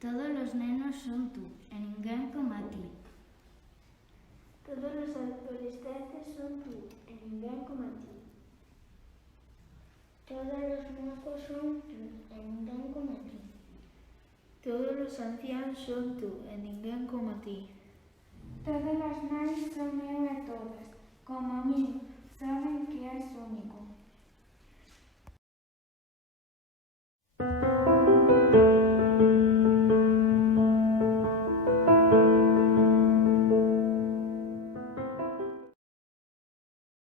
Todos os nenos son tú, e ninguén como a ti. Todos os adolescentes son tú, e ninguén como a ti. Todos os mozos son tú, e ninguén como a ti. Todos os anciáns son tú, e ninguén como a ti. Todas as nais son eu e todas, como a min, saben que és único.